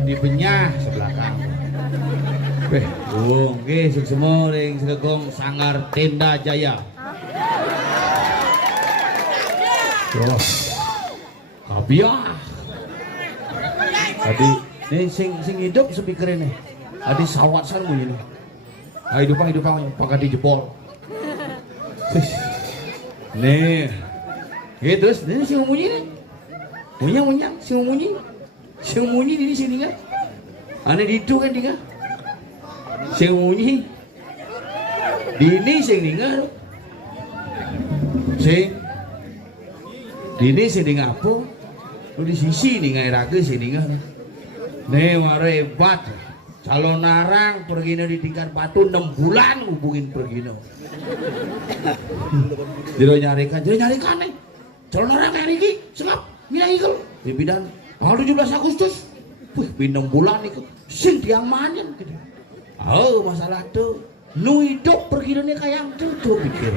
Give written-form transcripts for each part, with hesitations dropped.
Adi benyah sebelakang. Oke, semua ring segong Sanggar Tenda Jaya. Wah, kabiah. Adi, ini sing hidup speaker ini. Adi sawat sangu ini. Ayo hidupang pakai dijebol. Nih, terus ini si munyi nih. Munyang, si munyi di sini kan? Ane di itu kan dia. Si munyi, di ini sing dengar. Di ini sing dengar apa? Lu di sisi dengar raga sing dengar. Nih warebat. Calon narang pergino di tingkat batu 6 bulan hubungin pergino. Jero nyarikan nih. Calon narang kayak Riki, sengap, mina ikal. Di bidang tanggal 17 Agustus. Wih, 6 bulan itu. Sing tiang manyan gitu. Oh, masalah tuh. Nu hidup pergino nih kayak tuh pikir.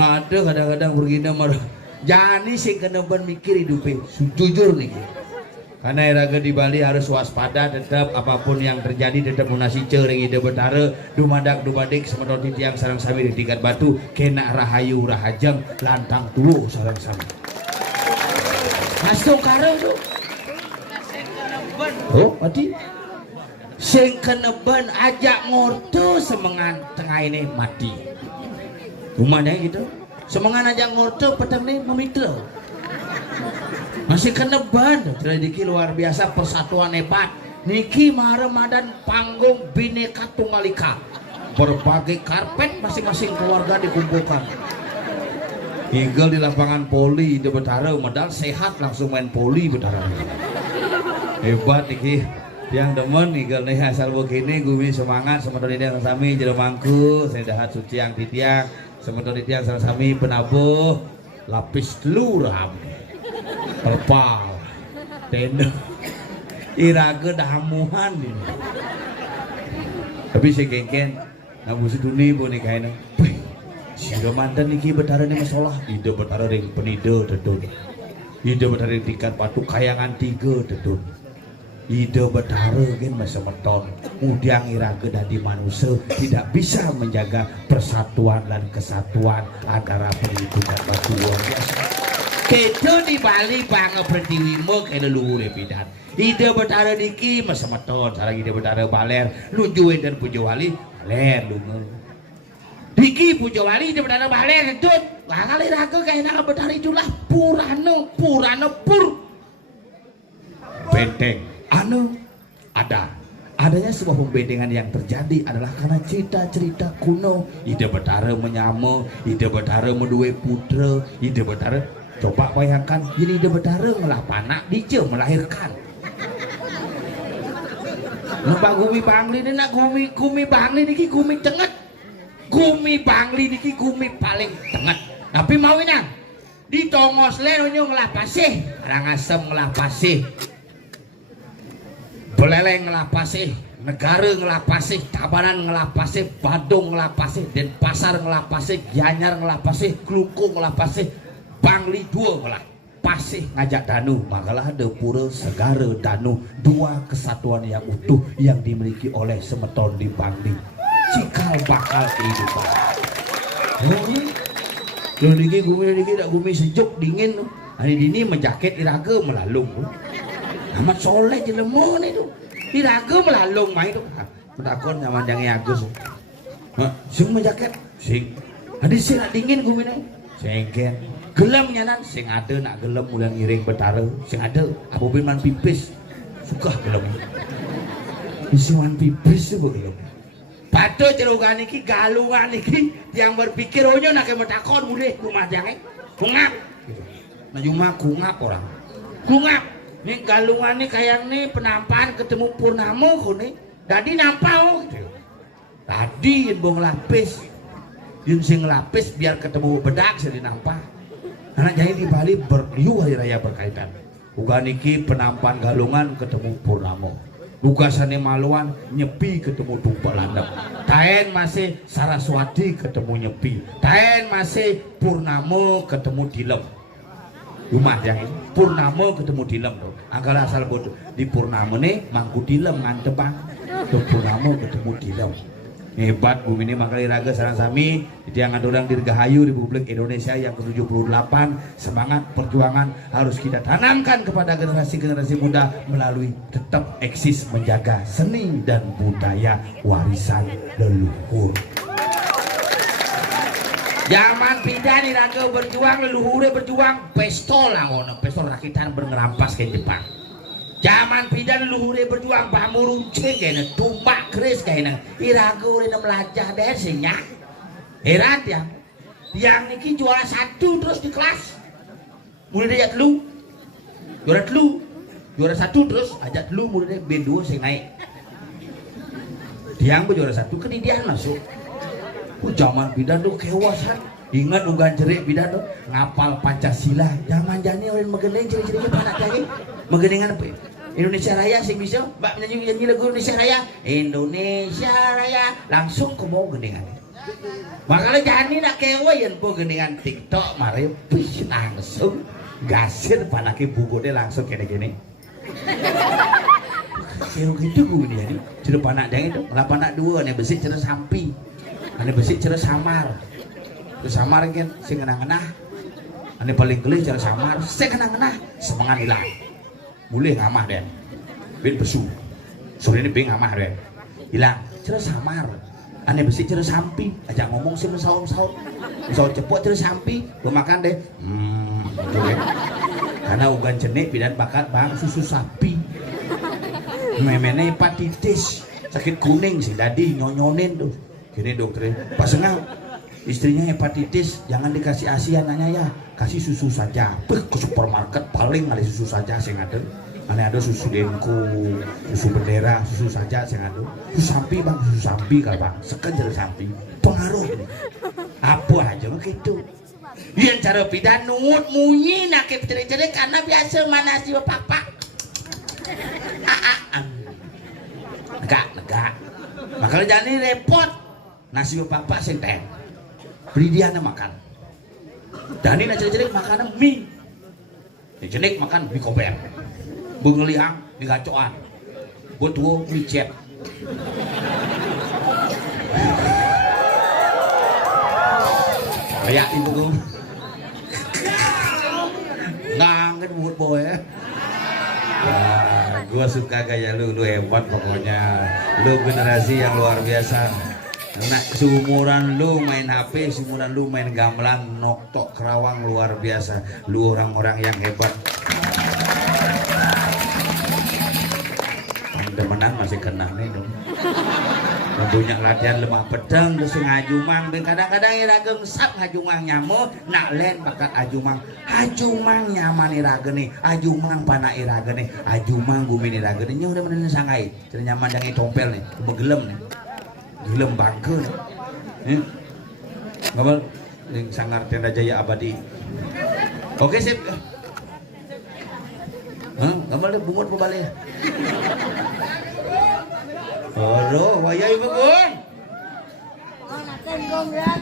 Nah, ada kadang-kadang pergino marah. Jani sing kena mikir hidupnya. Jujur nih. Karena raga di Bali harus waspada tetap apapun yang terjadi tetap munasi cering ide betara dumadak dumadik semedot tiang sarang sami di tingkat batu kena rahayu rahajeng lantang tuwo sarang sami. Masuk karo tuh. Oh, mati. Sing keneban ajak ngorto semengan tengah ini mati. Rumahnya gitu. Semengan ajak ngorto petang nih memitra. Masih keneban, tradisi luar biasa persatuan hebat. Niki Ramadan panggung Bhinneka Tunggal Ika. Berbagai karpet masing-masing keluarga dikumpulkan. Eagle di lapangan poli di Betara medal sehat langsung main poli Betara. Hebat niki. Yang demen Eagle nih asal begini gue semangat sementara ini yang sami jeremangku saya dahat suci yang titiang sementara ini yang sami penabuh lapis luram perpal tenda iraga dahamuhan ini. Tapi si gengken nabu seduni boleh kain siapa mantan niki Betara nih masalah ide Betara ring penide dedun ide Betara ring tingkat batu kayangan 3 dedun ide Betara kan masa meton udang iraga dadi manusia tidak bisa menjaga persatuan dan kesatuan antara penduduk dan batu biasa itu di Bali bangga pertiwimo kena luhur epidan ide Betara niki masa meton sarang ide Betara baler nunjuin dan pujo wali baler lunga Diki pujo wali ide Betara baler itu bakal iraga kayak nak Betara itulah purano pur benteng adanya sebuah pembentengan yang terjadi adalah karena cerita-cerita kuno ide Betara menyama ide Betara medue putra ide Betara coba bayangkan jadi ide Betara ngelah panak dije melahirkan nampak gumi bangli ini nak gumi bangli niki gumi cenget gumi bangli niki gumi paling cenget tapi mau ini di tongos lenonyo ngelah pasih Karangasem ngelah pasih Beleleng ngelapasih, negara ngelapasih, Tabanan ngelapasih, Badung ngelapasih, Denpasar ngelapasih, Gianyar ngelapasih, Klungkung ngelapasih, Bangli 2 ngelapasih ngajak Danu. Makalah ada pura segara Danu, 2 kesatuan yang utuh yang dimiliki oleh semeton di Bangli. Cikal bakal kehidupan. Loh niki gumi tak gumi sejuk dingin. Hari ini menjaket iraga melalung. Amat soleh je lemon itu iraga melalung main itu takon sama jangi Agus sing menjaket sing hadis sing nak dingin gue minum sengken gelem nyanan sing ada nak gelem ulang ngiring Betara sing ada Abu bin man pipis suka gelem isi man pipis itu gelem pada cerugan iki galungan iki yang berpikir onyo nak takon boleh rumah jangan kungap nah cuma kungap orang kungap ini galungan nih kayak nih penampan ketemu Purnama kok nih tadi nampau gitu tadi bong lapis yang sing lapis biar ketemu bedak sih nampak anak jadi di Bali berliu hari raya berkaitan uga niki penampan galungan ketemu Purnama uga sane Maluan nyepi ketemu Tumpak Landep taen masih Saraswati ketemu nyepi taen masih Purnama ketemu Dilem rumah yang Purnama ketemu Dilem tuh angkala asal bodoh di Purnama nih mangku Dilem ngantebang tuh Purnama ketemu Dilem hebat bumi ini makali raga sarang sami diangan orang dirgahayu di Republik Indonesia yang ke-78 semangat perjuangan harus kita tanamkan kepada generasi-generasi muda melalui tetap eksis menjaga seni dan budaya warisan leluhur. Zaman pindah nih raga berjuang leluhurnya berjuang pistol lah ngono pistol rakitan bergerampas ke Jepang. Zaman pindah leluhurnya berjuang pamuruncing kayaknya tumbak keris kayaknya iraga udah belajar deh sinya heran ya yang niki juara 1 terus di kelas mulai dia telu juara 1 terus ajak telu mulai dia B2 sing naik diang juara 1 kedidian masuk zaman bidan tuh kewasan ingat ugan cerik bidan tuh ngapal Pancasila zaman jani orang megening ciri-cirinya panak lagi megeningan apa Indonesia Raya sing bisa mbak nyanyi lagu Indonesia Raya langsung ke mau geningan makanya jani nak kewayan po geningan TikTok mari pis langsung gasir panake bugode langsung gini-gini kayak gitu gue nih jadi panak jangan itu nggak panak 2 nih besi cerah sampi ane besi cerah samar kan sing kenang-kenah ane paling geli cerah samar sing kenang-kenah semangat hilang mulai ngamah deh bin besu sore ini bin ngamah deh hilang cerah samar ane besi cerah sampi aja ngomong sih saum-saum cepot cerah sampi gue makan deh gitu ya karena ugan jenik bidan bakat bang susu sapi memene hepatitis sakit kuning sih tadi nyonyonin tuh gini dokternya pas istrinya hepatitis, jangan dikasih ASI anaknya ya, kasih susu saja. Ke supermarket paling ada susu saja sing ada. Ada susu Denko, susu Bendera, susu saja sing ada. Susu sapi bang, susu sapi kalau bang, sekejar sapi. Pengaruh ini. Apa aja gitu. Yang cara bidan nungut munyi nakip ceri-ceri karena biasa mana si bapak. Negak. Makanya jangan repot. Nasi bapak senten. Beli dia makan. Dan ini ceri-ceri makan mie. Jenik makan mie koper. Bengeliang di gacoan. Butuh mie cep. Kayak itu tuh. Ngangen buat boy ya. Gua suka gaya lu hebat pokoknya. Lu generasi yang luar biasa. Nah, seumuran lu main HP, seumuran lu main gamelan, noktok kerawang luar biasa. Lu orang-orang yang hebat. Demenan masih kena nih dong. Punya latihan lemah pedang terus ngajumang kadang-kadang irageng sap ngajumang nyamuk nak len bakat ajumang nyaman iragene ajumang pana iragene ajumang gumin iragene nya udah bener sangai cenah nyaman yang tompel nih begelem nih gelem bangke nih ngabal yang sangar tenda jaya abadi. Oke sip ngabal deh bungut pebalik. Aduh, waya ibu kun. Oh, naken gong ya.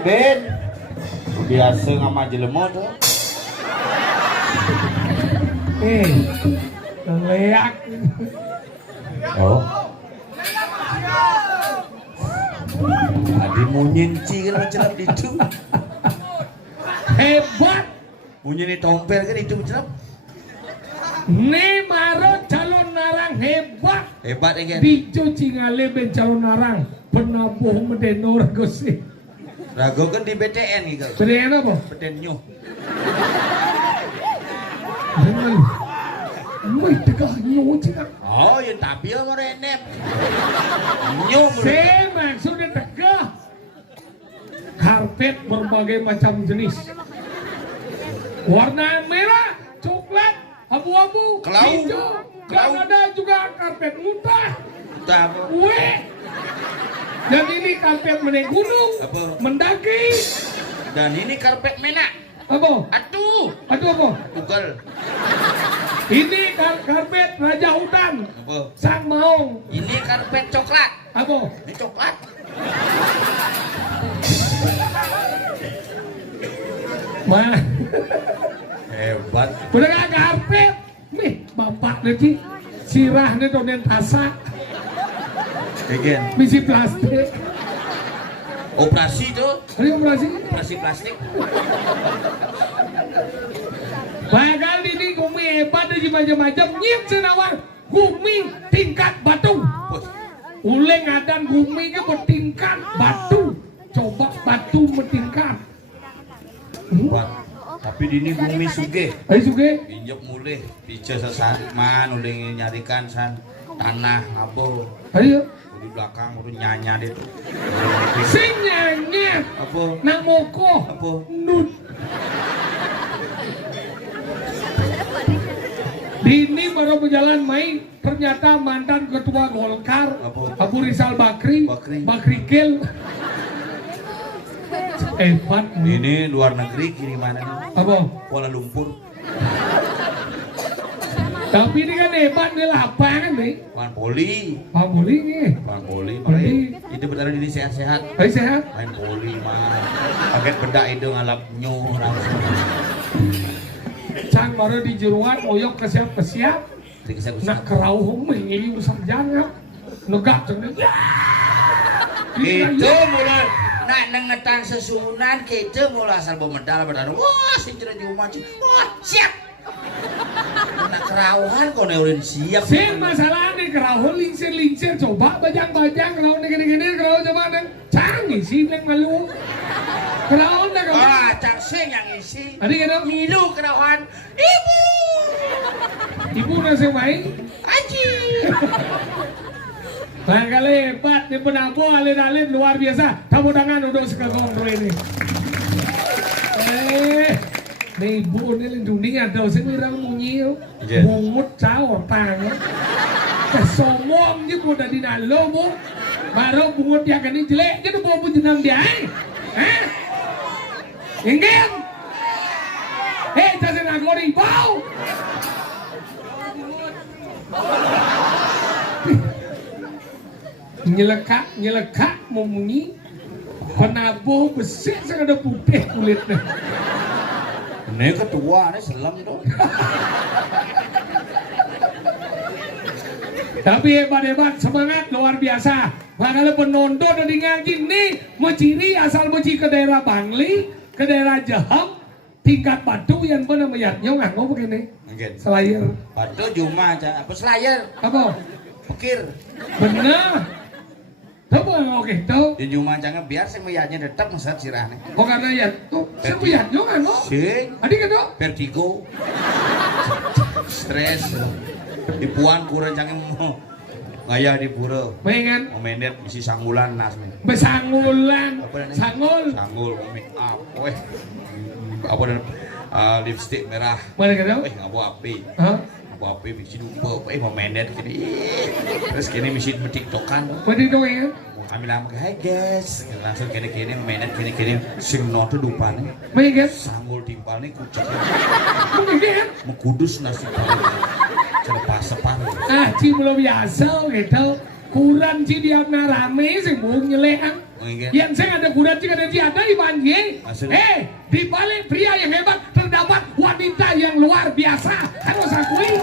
Ben, biasa ngama jelema tuh. Leak. Oh. Tadi mau nyinci kan macam itu. Hebat. Mau nyini tompel kan itu macam. Nih maro calon narang hebat. Hebat ya kan? Dijo cingale ben calon narang. Penabuh medenor gosip. Rago kan di BTN gitu. BTN apa? BTN nyu. Jangan. Mai tegah nyu cina. Oh, yang tapi mau renep. Nyu. Saya maksudnya tegah. Karpet berbagai macam jenis. Warna merah, coklat, abu-abu, Kelau. hijau. Dan ada juga karpet muntah. Entah apa. Weh. Dan ini karpet menaik gunung, Apa? mendaki. Dan ini karpet merah. Apa? Aduh, apa? Google. Ini karpet raja hutan, Apa? sang maung. Ini karpet coklat. Apa? Ini coklat. Mana? Hebat. Udah gak karpet. Nih, bapak nanti sirahnya donen tasak, Again. misi plastik. Operasi tuh. Ini operasi. Operasi plastik. Bakal ini gumi hebat dari macam-macam. Nyiap senawar gumi tingkat batu. Uleng adan gumi ke bertingkat batu. Coba batu bertingkat. Hebat. Tapi dini bumi suge. Ayo suge. Injek mulai. Pice sesan man udah nyarikan san tanah ngabo. Ayo. Di belakang udah nyanya deh. Sing nyanyi. Apa? Nak moko. Apa? Nut. Dini baru berjalan main, ternyata mantan ketua Golkar, Apa? Abu Rizal Bakri, Bakri. Gil. Hebat. Ini luar negeri kiriman ini. Apa? Kuala Lumpur. Tapi ini kan hebat nih lapangan nih. Pan poli. Pak Boli nih. Pan poli. Poli. Itu berada di sehat-sehat. Ayo sehat. Main poli mah. Pakai bedak itu ngalap nyu langsung. Can baru di jeruan, oyok kesiap-kesiap. Dikisah-kisah. Nak kerauh mengiyu sarjana. Negak cenah. Itu mulai nak nengetan sesunan kita mulai asal bemedal berdarah. Wah, sing cerita di rumah. Wah, siap. Nak kerauhan kok neurin siap. Sing masalah nih kerauh lingsir-lingsir, coba bajang-bajang kerauh nih gini-gini kerauh coba neng canggih sih neng malu. Kerauh nih kerauh. Ah, cak sing yang isi. Adi kena Milu kerauhan. Ibu. ibu nasi main. Aji. Barangkali hebat di penampo alin-alin luar biasa. Tamu tangan udah sekagong ini. Nih ibu ini dunia ada sih mirang munyil. Bungut caur tangan. Kesomong je ko dari nalo mo. Baru bungut dia kan ini jelek je bawa jenam dia. Hah? Inggem. Jangan aku ribau. Nyelekak mau munyi. Penabuh besi sangat ada putih kulitnya. Ini ketua ini selam dong. Tapi hebat-hebat, semangat luar biasa. Makanya penonton dari ngaji nih menciri asal menciri ke daerah Bangli, ke daerah Jaham, tingkat batu yang benar meyatnya nggak begini. Mungkin. Selayar. Batu cuma apa selayar? Apa? Pikir. Benar. Tepung gitu. Di Jumancangnya biar sing meyatnya tetap mesat sirahnya. Oh karena ya tuh, saya melihat yo kan no. Sing Adik kan no. vertigo. Stres. Di puan kurencangnya mau ngayah di pura. Pengen. Memendet isi sanggulan nas nih. Besangulan. Apa namanya? Sangul. Sanggul, make up, weh. Apa dan lipstick merah. Mana kan no? Weh ngabu api. Hah? Ngabu api misi lupa, mau memendet gini. Terus kini misi metiktokan. Mana dong ya? Kami lama ke hai guys, langsung kini memendet kini sing note dupa nih. Mana kan? Sanggul timpal nih kucek. Mana kan? Mengkudus nasi pas sepan. Ah, ci belum biasa gitu. Kurang ci dia rame sih mau nyeleang. Yang saya ada kurang ci ada tiada di banjir. Di balik pria yang hebat terdapat wanita yang luar biasa. Harus akui.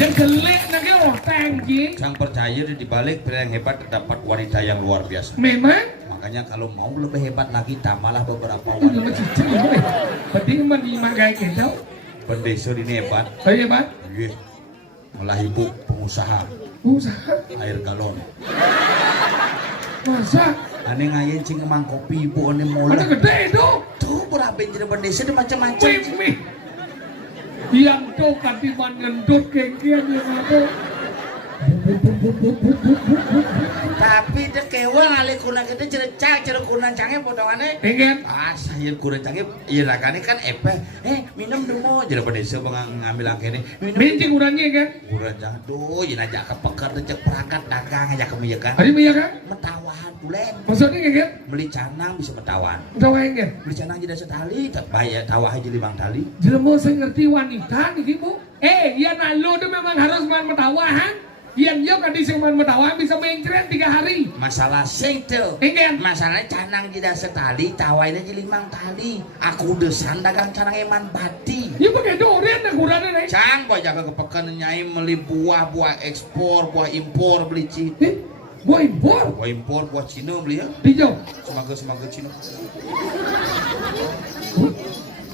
Yang jelek nanti orang ci. Sang percaya di balik pria yang hebat terdapat wanita yang luar biasa. Memang. Makanya kalau mau lebih hebat lagi tambahlah beberapa Itu wanita. lebih cicing boleh. Berarti menerima kayak gitu. Pendesa ini hebat. Oh hebat. Iya. Malah ibu pengusaha Usaha. air galon. Masa? Aneh ngayen cing emang kopi ibu aneh mulai. Ada gede itu. Tuh berapa jadi pendesa itu macam-macam. Wih. Yang tuh katiman ngendut kengkian yang apa? Tapi dia kewal ngalih kunang itu cerecak ceruk kunang canggih potongannya. Pengen? Saya kunang canggih, iya rakane kan minum dulu. Jadi pendesa ngambil angkene. Bincang kurangnya kan? Kurang jangan tuh, iya aja kepeker cek perangkat dagang aja kemiyakan. Hari iya kan? Metawahan bulan. Maksudnya kan? Beli canang bisa metawan. Tawain kan? Beli canang jadi setali, tak bayar tawah aja 5 tali. Jelema saya ngerti wanita nih ibu. Ya nalu itu memang harus main metawahan. Yang yo kan disuman metawahan bisa mencret 3 hari. Masalah sing tuh. Ingin? Masalahnya canang tidak setali, tawainya jadi 5 tali. Aku desan dagang canang eman bati. Ya pakai doren dah kurangnya nih. Cang gua jaga kepekan nyai beli buah ekspor, buah impor beli ci. Buah impor? Buah impor, buah Cina beli ya. Dijauh? Semaga Cina.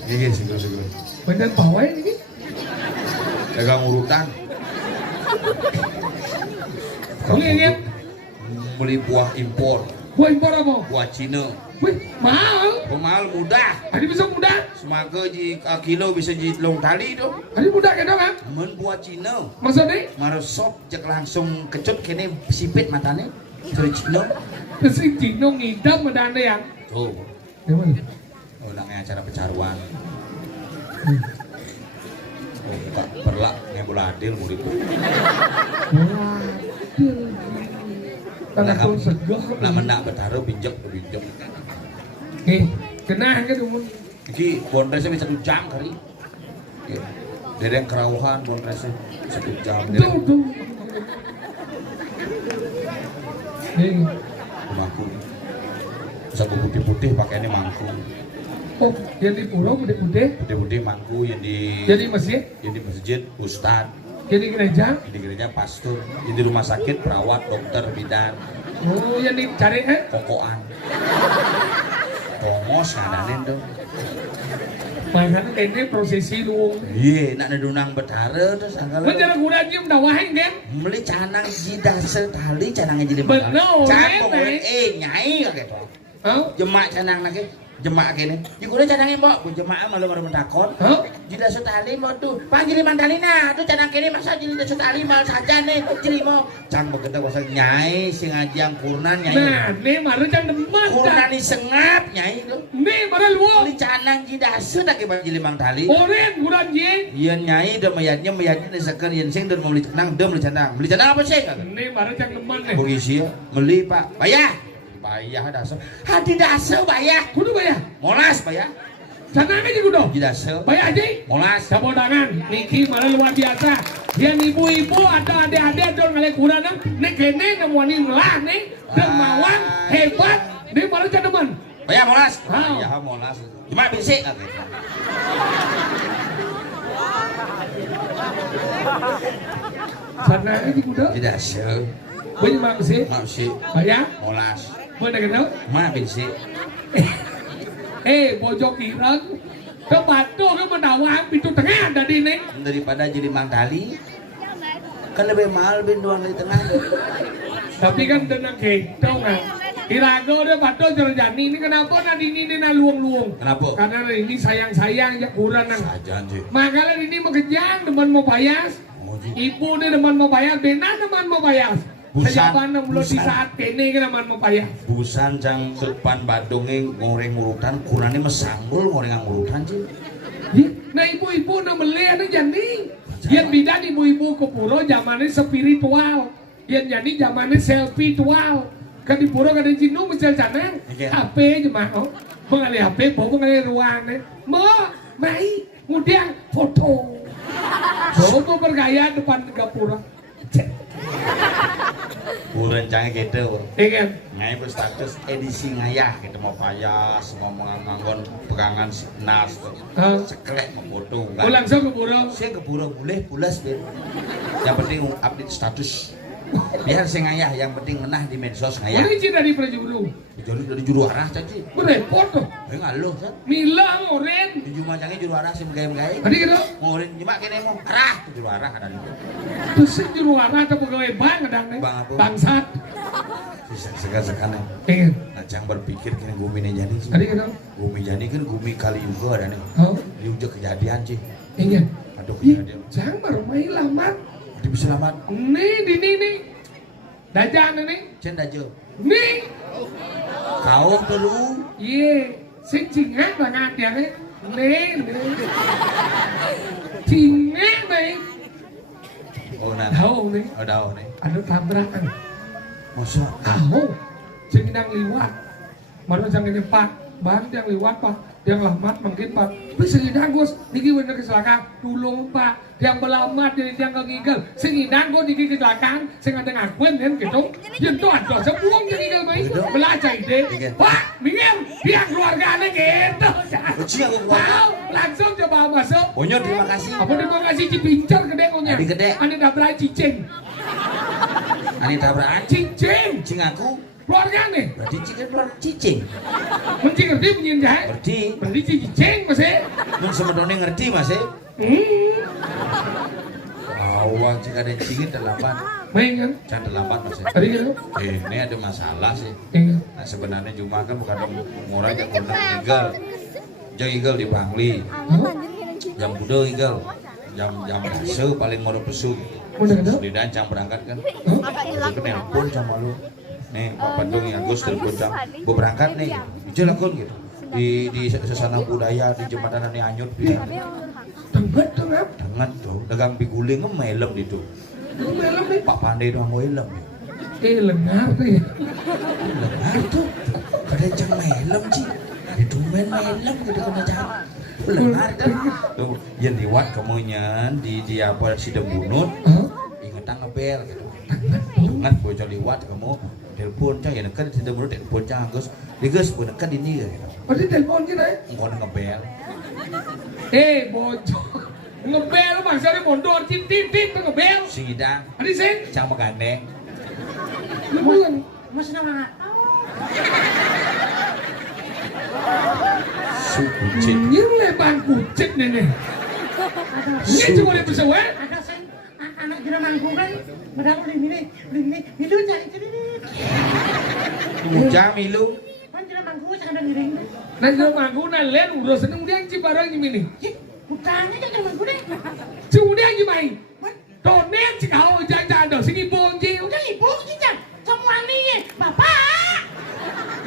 Iya, segera. Bener bawah ini? Dagang urutan. Beli buah impor. Buah impor apa? Buah Cina. Wih, mahal. Mahal mudah. Hari bisa mudah. Semaga kilo bisa jadi long tali itu. Hari mudah kan kan? Men buah Cina. Maksudnya? Marosop cek langsung kecut kene sipit matanya. Dari Cina. Kesing Cina ngidam medana yang. Tuh. Gimana? Oh, nangnya acara pecaruan. Oh, buka perlak ngembul adil murid itu. Tangan pun segah. Nak mendak bertaruh pinjek. Kenang kan umum. Iki bondresnya bisa 1 jam kali. Dereng kerawuhan bondresnya 1 jam. Tuh. Mangku. Sabu putih-putih pakaiannya mangku. Oh, yang di pulau putih-putih. Putih-putih mangku yang di masjid ustad. Jadi gereja? Di gereja pastor, di rumah sakit perawat, dokter, bidan. Oh, yang dicari kokoan. Tongos ngadanin dong. Makanya ini prosesi luang. Iya, nak nedunang betara terus anggal. Menjara kurang nyium dawahin kan? Beli canang jidah setali canangnya jadi bener. Canang nyai gitu. Jemak canang lagi. Jemaah kene. Dikuda canangnya mbok, ku jemaah malu karo mentakon. Jidah setali mbok tuh. Panggil 5 tali nah, tuh canang kene masa jidah setali mal saja nih, jelimo. Cang begenda wasa nyai sing ajang kurnan nyai. Nah, nih maru cang demen. Kurnan disengap nyai tuh. Nih maru luang. Beli canang jidah sedak panggil 5 tali. Oren kurang ye. Iya nyai udah mayatnya diseker yen sing udah mau beli canang, udah beli canang. Beli canang apa sih? Nih maru cang demen nih. Bogisi beli Pak. Bayar dasar. Hadi dasar bayar. Kudu bayar. Molas bayar. Canangnya juga dong. Dasar. Bayar aja. Molas. Cabodangan. Niki malah luar biasa. Yang ibu-ibu atau adik-adik dong ngale kurang nih kene nemuanin melah nih. Dermawan hebat. Nih malah cang demen. Bayar molas. Iya molas. Cuma bisik. Canangnya juga. Dasar. Banyak maksih. Bayar. Molas. Boleh kenal? Mana bisik? Bojok ireng. Kebatu ke menawang pintu tengah tadi nih. Daripada jadi mang tali. Kan lebih mahal bin doang di tengah. Tapi kan tenang gitu nah. Irago dia batu Jorjani ini kenapa nanti ini luang-luang? Kenapa? Karena ini sayang-sayang ya kurang nang. Sajan sih. Makanya ini mau kejang teman mau bayas. Ibu nih teman mau bayar, benar teman mau bayar. Sejaban mulut di saat kene kan teman mau bayar. Busan jang depan badunge ngoreng urutan, kurangnya mesanggul ngoreng urutan sih. Nah ibu-ibu nak beli ada jadi. Yang bidan ibu-ibu ke pura zamannya spiritual. Yang jadi zamannya selfitual. Kan di pura kan di Cino mencel canang. HP cuma mengalih HP, bawa mengalih ruangan. Mai, kemudian foto. Coba bergaya depan gapura. Rencana gitu. Iya. Ngai berstatus edisi ngayah kita mau payas, ngomong nganggon pegangan nas, sekelek mau foto. Langsung ke pura. Saya ke pura boleh pulas deh. Yang penting update status. Biar saya ngayah, yang penting menah di medsos ngayah. Mana izin dari prajuru? Jadi dari juru arah caci. Berepot tuh. Ngaluh kan? Mila ngoren. Di juru macamnya juru arah sih megay-megay. Tadi kira. Ngoren cuma kene mau arah juru arah ada itu. Terus juru arah atau pegawai bank ada nih. Bang apa? Bangsat. Segan-segan. Iya. Nah jangan berpikir kena gumi nih jadi. Tadi kira. Gumi jadi kan gumi kali juga ada nih. Oh. Diujuk kejadian sih. Iya. Aduh kejadian. Jangan baru main lamar. Bisa selamat. Nih di nih. Dajan nih. Cen dajo. Nih. Kau perlu. Iya. Si cingak banget ya nih. Nih. Cingak nih. Oh nah. Tahu nih. Oh tahu nih. Ada tabrakan. Masa? Tahu. Cingidang liwat. Mana jangan pak. Bang yang liwat pak. Yang lamat mungkin pak. Bisa ngidanggus. Niki bener kecelakaan. Tulung pak. Yang belamat jadi yang kegigil. Sing ngidanggus niki kecelakaan. Sing ada ngakuin kan gitu. Yang tuh ada sebuang yang ngigil baik. Belajar ide. Pak. Minggir. Biar keluarganya gitu. Tahu. Langsung coba masuk. Bonyo terima kasih. Apa terima kasih cipincar gede konya. Adi gede. Ani dabrak cicing. Ani tabrakan. Cicing. Cing aku. Keluarga nih. Berarti cicing keluar cicing. Mencing ngerti punya jahe. Berarti cicing masih. nun sebetulnya ngerti mas ya. Awang jika ada cingit delapan. Main kan? Jangan delapan mas ya. Tadi kan? Ini ada masalah sih. Iya. Nah sebenarnya cuma kan bukan orang yang pernah eagle. Jam eagle di Bangli. Jam kuda eagle. Jam dasu paling ngoro pesu. Udah kan? Lidan jam berangkat kan. Aku nelpon sama lu. Nih Pak Bandung yang Agus telepon jam. Gue berangkat nih. Ijol akun gitu. Di sesana budaya di jembatan Ani Anyut di Tengah tengah. Dengan tuh dagang biguling ngemelem itu. Melem nih. Pak Pandai doang ngelem. Lengar nih. Lengar tuh. Kada jang melem sih. Itu melem gitu kena jang. Lengar tuh. Tuh yang diwat kemudian di apa si dembunut. Ingetan ngebel gitu. Ingat bocor liwat kamu telepon cang ya dekat di dembunut telepon cang Gus. Digas pun dekat ini gitu. Oh di telepon kita ya? Engkau ngebel. Bocor. Ngebel maksudnya mondor tintin ngebel. Sidang. Adi sih. Cang megandeng. Lebulan. Masih nama. Sukucit. Ini lebang kucit nih. Ini cuma dia bersewa. Ada sen anak jera mangkung kan. Padahal ini itu cari ini. Jam ilu. Kan jera mangkung sangat ngiring. Nah jera mangkung nah len udah seneng dia cibarang gini. Bukannya kan jera mangkung deh. Sudah gimana? Donen sih kau jangan dong sini bonji. Udah ibu cincang. Semua nih bapak.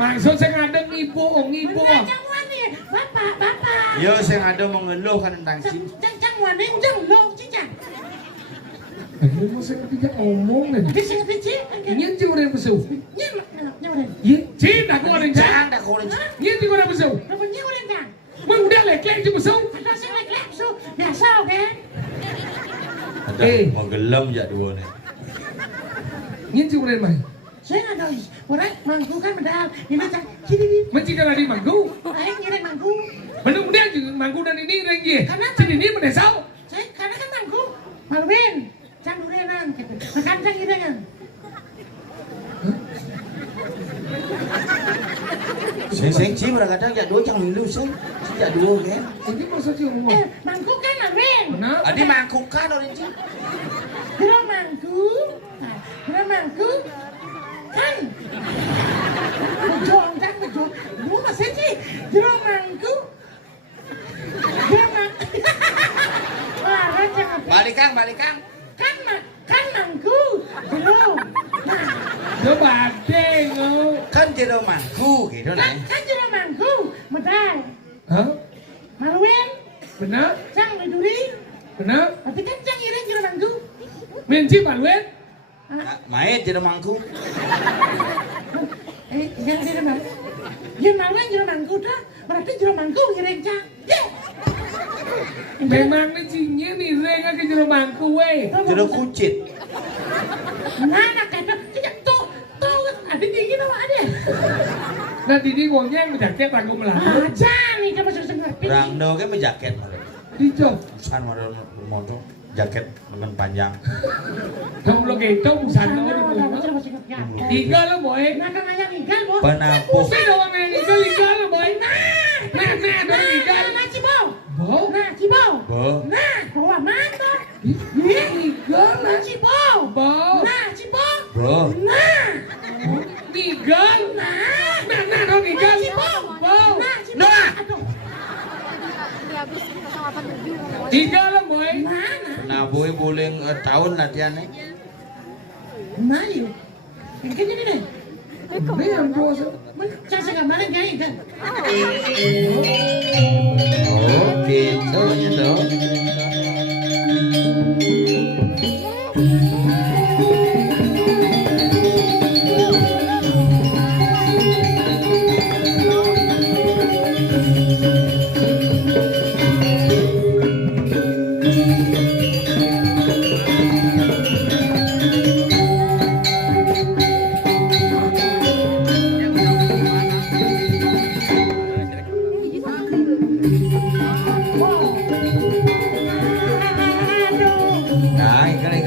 Maksud saya ngadeng ibu. Benar semua nih bapak. Yo saya ada mengeluh kan tentang sini. Cang wane ujang lo cincang. Ini masih ketiga ngomong nih. Di sini kecil. Ini sih orang besu. Nyaman. Iya, cint aku orang cint. Jangan dah kau ini. Ini sih orang besu. Namanya orang cang. Mau udah lek sih besu. Ada sih lek so biasa oke. Ada mau gelam ya dua nih. Ini sih orang main. Saya nggak tahu. Orang mangkuk kan medal. Ini cang. Sini. Mencik lagi manggu. Saya ngiring mangkuk. Benar udah manggu dan ini rengi. Karena sini ini mendesau. Saya karena kan mangkuk. Malwin. Cang durenan. Makan cang ngiringan. Sing sih kadang ya dua yang milu sih. Ya dua kan. Ini maksudnya ngomong. Mangkuk kan Malwin. Kenapa? Adi mangkuk kan orang sih. Kira mangkuk. Kira mangkuk. Kan. Bejo kan bejo. Lu masih sih jero mangku. Jero mang. Wah, jangan. Balik Kang. Kan mangku. Jero. Nah, Nó bạc đen không? Kan jero mangku gitu nah. kan jero mangku. Medal. Hả? Maluin. Benar? Cang duri. Benar? Tapi kan cang ira jero mangku. Mình chỉ bảo Luyện. Main jero mangku. Jangan jero mangku. Yang maluin jero mangku dah. Berarti jero mangku ira cang. Memang nó chỉ nhớ đi rê cái jero mangku weh. Jero kucit. Mana kata tidak tuh ada dingin apa ada? Nanti đi ngồi nhang mà jaket aku melah. Aja nih kamu sudah ngerti. Rangdo ke me jaket. Đi chồng. Busan maro moto jaket lengan panjang. Không lo kể trông sẵn nó được không? Iga lo boy. Nah kan ayam ikan boh. Penampung. Pusing lo mang iga lo boy. Nah, đó là iga. Nah cibau. Bố. Nah cibau. Bo. Nah bawa mana? Iga Nah cibau. bố. Nah cibau. Bro. Nah. Iga. Nah, đó iga. Cibau. Bố. Nah cibau. Nah. Aduh. Iga lo boy. Mana? Nah boy boleh tahun latihannya. Nah yuk. Yang ini deh. Mấy em cô sao? Saya sekarang mana gaya kan? Oh gitu gitu. Nah, kali.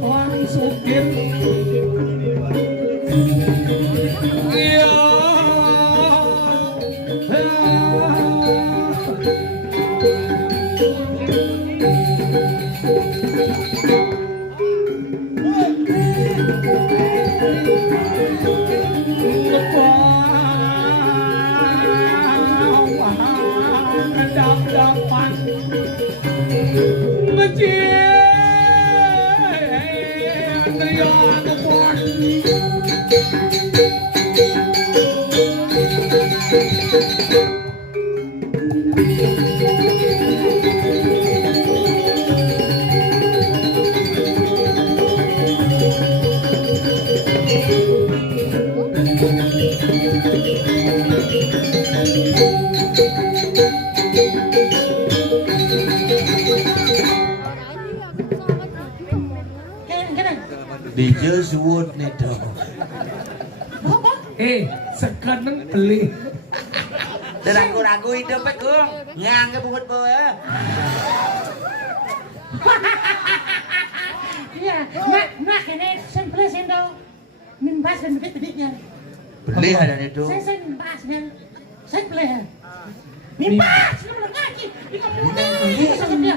Hoàng số kiếm. Di Jesuit nih dong. Sekarang beli. Dan ragu-ragu hidup Gung. Ngang ke bungut boy. Iya, nah ini simple sendo. Mimbas dan bediknya. Beli ada itu. Saya mimbas kan. Saya beli. Mimbas, lu lagi di kampung dia.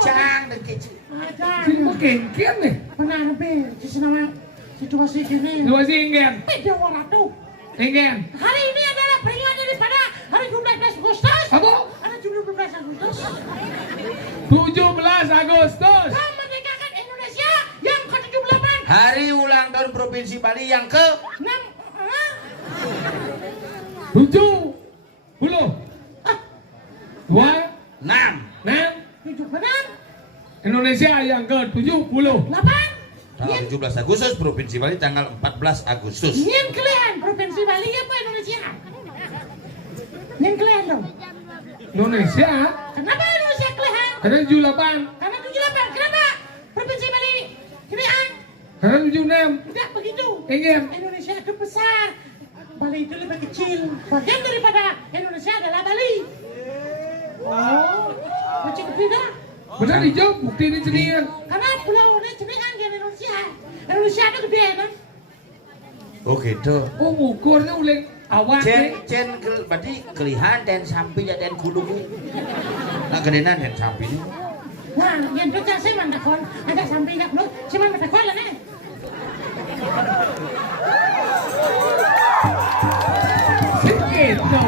Cang dan kecil. Ada. Sini mau kengken nih. Pernah lebih di sana situasi gini. Dua sih enggen. Beda waratu. Enggen. Hari ini adalah peringatan daripada hari 17 Agustus. Apa? Ada 17 Agustus. 17 Agustus. Kemerdekaan Indonesia yang ke-78. Hari ulang tahun Provinsi Bali yang ke 6. 70. 2 6. 76. Indonesia yang ke-70. 8. Tanggal 17 Agustus Provinsi Bali tanggal 14 Agustus. Nyen kalian Provinsi Bali apa Indonesia? Nyen kalian dong. Indonesia. Kenapa Indonesia kalian? Karena 78. Karena 78. Kenapa? Provinsi Bali kalian? Karena 76. Tidak begitu. Enggen. Indonesia itu besar. Bali itu lebih kecil. Bagian daripada Indonesia adalah Bali. Oh, macam tidak? Benar dijawab, bukti ini ceningan. Karena pulau ini ceningan di Indonesia. Indonesia itu gede kan? Oh gitu. Oh, ukurnya uleng awak nih. Berarti kelihan dan samping ya dan gulung. Nah gedenan dan samping. Nah, yang itu saya mandakon, ada sampingnya lu, cuma mandakon lah nih. Sikit no.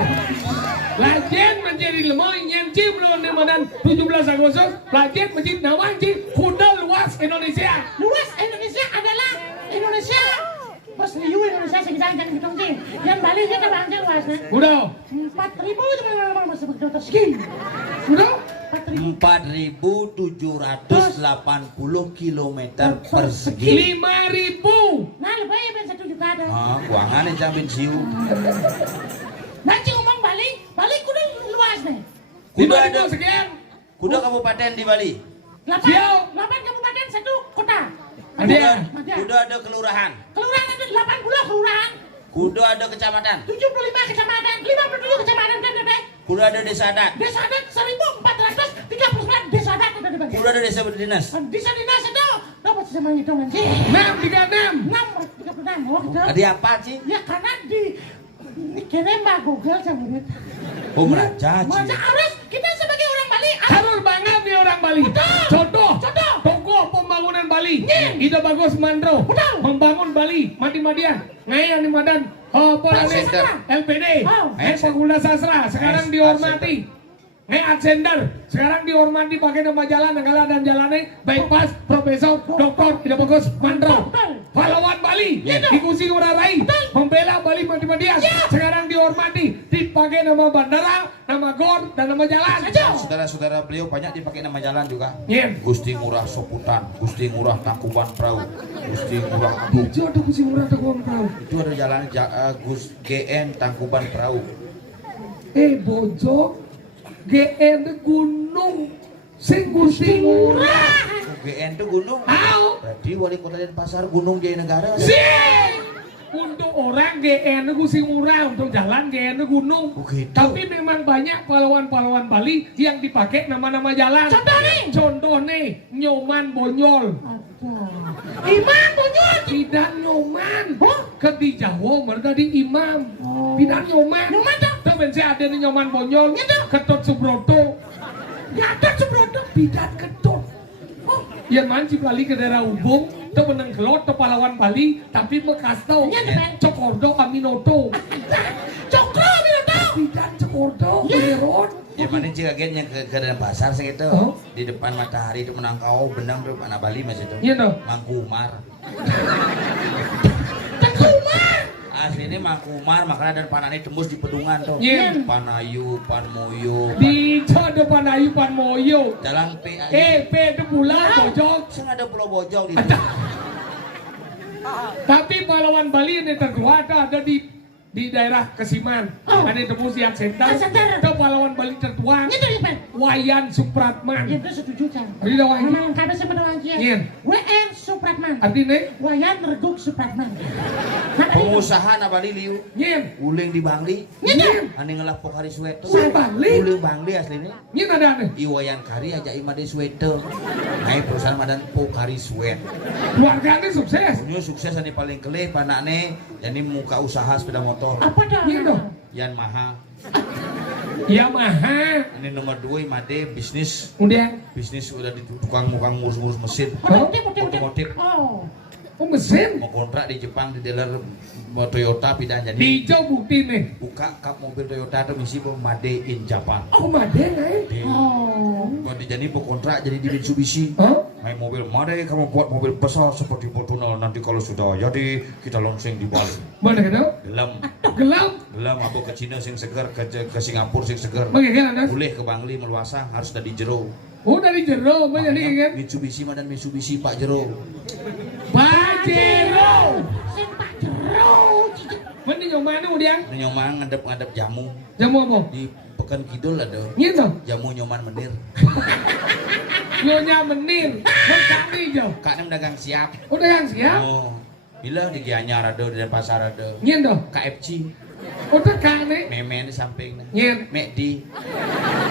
Lajen menjadi lemoy nyencim lo nemenan 17 Agustus. Lajen menjadi nawanci kuda luas Indonesia. Luas Indonesia adalah Indonesia. Bos liu Indonesia sekitar jangan hitung sih. Yang Bali kita bangsa luasnya. Udah. 4.000 teman-teman masih begitu segini. Udah. 4.780 km persegi. 5.000. Nah, lebih ben 1 juta ada. Ah, kuangan yang jamin siu. Nanti ngomong Bali, Bali kudu luas nih. Kuda ada 5.000 sekian. kuda kabupaten di Bali. 8 kabupaten 1 kota. Ada. Kuda ada kelurahan. Kelurahan ada 80 kelurahan. Kuda ada kecamatan. 75 kecamatan, 57 kecamatan dan ada. Kuda ada desa adat. Desa adat 1.439 desa adat ada di Bali. Kuda ada desa berdinas. Desa dinas itu dapat sama hitungan sih. 636. 636 oh gitu. Ada apa sih? Ya karena di kene mbak Google sama dia. Oh meraja. Masa harus kita sebagai orang Bali Harus banget nih orang Bali. Betul. Contoh. Contoh. Tokoh pembangunan Bali. Nyin. Ida Bagus Mandro. Betul. Membangun Bali. Mati-matian. Ngayang di Madan. Center. LPD. Oh. Fakultas Sastra. Sekarang dihormati. Adsender. Sekarang dihormati pakai nama jalan negara dan jalannya bypass Profesor Dr. Ida Bagus Mandro. Betul. Pahlawan Bali. Iya, Ikusi Urarai. Membela Bali mati-matian. Ya. Sekarang dihormati. Dipakai nama bandara, nama gor, dan nama jalan. Saja. Saudara-saudara beliau banyak dipakai nama jalan juga. Iya. Gusti Ngurah Soputan, Gusti Ngurah Tangkuban Perahu, Gusti Ngurah Abu. Hijau ada kusi murah ada kuam perahu. Itu ada jalan Gus GN Tangkuban Perahu. Bojo GN itu gunung sing Gusti Ngurah. GN itu gunung. Tahu? Berarti wali kota Denpasar Gunung Jayanegara. Sing. Untuk orang GN itu Gusti Ngurah, untuk jalan GN itu gunung. Oh, gitu. Tapi memang banyak pahlawan-pahlawan Bali yang dipakai nama-nama jalan. Contoh nih, Nyoman Bonyol. Imam Bonyol. Tidak Nyoman. Oh. Ke di Jawa mereka di Imam. Oh. Tidak Nyoman. Nyoman tuh. Tapi saya ada di Nyoman Bonyol. Itu. Ketut Subroto. Gatot Subroto. Bidat Ketut. Oh. Yang mancing Bali ke daerah Ubung. Itu menang kelot ke pahlawan Bali. Tapi bekas tau. Iya, Depan. Cokordo Aminoto. Cokro Aminoto. Bidat Cokordo. Iya. Beneron. Ya mana Ciagen yang ke Denpasar sih itu. Oh. Di depan matahari itu menangkau benang tuh anak Bali mas itu. Iya dong. Mangku Umar. Tengku Umar. Asli ini Mangku Umar makanya ada panani tembus di pedungan tuh. Iya. Panayu, Panmoyo. Di depan Ayu Panmoyo. Jalan P. P itu bulan bojong. Saya ada Pulau Bojong di situ. Tapi pahlawan Bali ini terkuat ada di daerah Kesiman. Oh. Ada tembus yang center. Center. Itu pahlawan Bali tertua. Itu Depan. Wayan Supratman. Ya, itu setuju kan. Ada dah Wayan. Kami sebenarnya lagi ya. Iya. WR Supratman. Artinya Wayan Reguk Supratman. Pengusaha anak Bali liu. nyen. Uling di Bangli. Nyen. Ane ngelapok hari sweater. Sa Bangli? Uling Bangli aslinya. Nyen ada nih. Iwayan kari aja imade sweater. Naik perusahaan madan pokari sweat. Keluarganya sukses. Punya sukses ane paling kelih panakne jadi muka usaha sepeda motor. Apa dah? Iya dong. Yan Maha. Yamaha. Ini nomor 2 imade bisnis. Kemudian. Bisnis udah di tukang ngurus-ngurus mesin. Otomotif. Oh. Oh mesin. Mau kontrak di Jepang di dealer Toyota pindah jadi Di hijau bukti nih. buka kap mobil Toyota itu misi Made in Japan. Oh Made nih. Di, Oh. kalau jadi mau kontrak jadi di Mitsubishi. Oh. Main mobil Made kamu buat mobil besar seperti Fortuner nanti kalau sudah jadi kita launching di Bali. Mana gitu? Gelam, Gelam. gelam aku ke Cina sing segar ke Singapura sing segar. Bagaimana Nas? Boleh ke Bangli meluasang harus dari jero. Oh dari jero, mana nih kan? Mitsubishi dan Mitsubishi Pak Jero. Pajero. Sing Pak Jero. Mana yang mana kemudian? Nyomang ngadep jamu Jamu apa? di Pekan Kidul ada Gitu. jamu nyoman menir. Nyonya menir. Berkali jauh. Kak nem dagang siap. Udah yang siap? Oh, bila di Gianyar ada di pasar ada. Gitu. KFC, Udah kane. Memen di samping. Nyen. Mekdi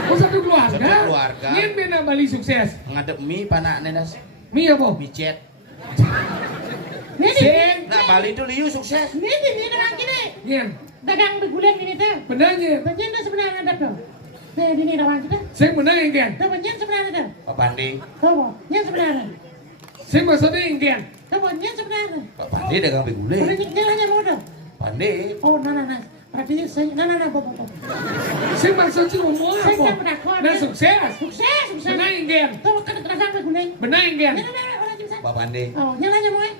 Oh satu keluarga. Satu keluarga. Nyen bina Bali sukses. ngadep mie panak nenas. Mi apa? Mie cet. Sing. Nah Bali itu liu sukses. Ini orang gini. Nyen. Dagang begulan gini tuh. Bener nyen. Bagian itu sebenarnya ada tuh. Nah, ini orang kita. Sing bener yang kan? Tuh bagian sebenarnya dah. Pak Pandi. Coba, yang sebenarnya. Sing maksudnya ingin. Coba, yang sebenarnya. Pak Pandi dagang begule. Yang hanya muda. Pandi. Oh, nah. Berarti saya, nah, bobo. Sing maksud si umur Saya apa? tak pernah kuat. Nah sukses. Sukses. Benar ingin. Coba kan terasa apa gunanya? Benar ingin. Nah, orang bisa. Pak Pandi. Oh, yang hanya mau.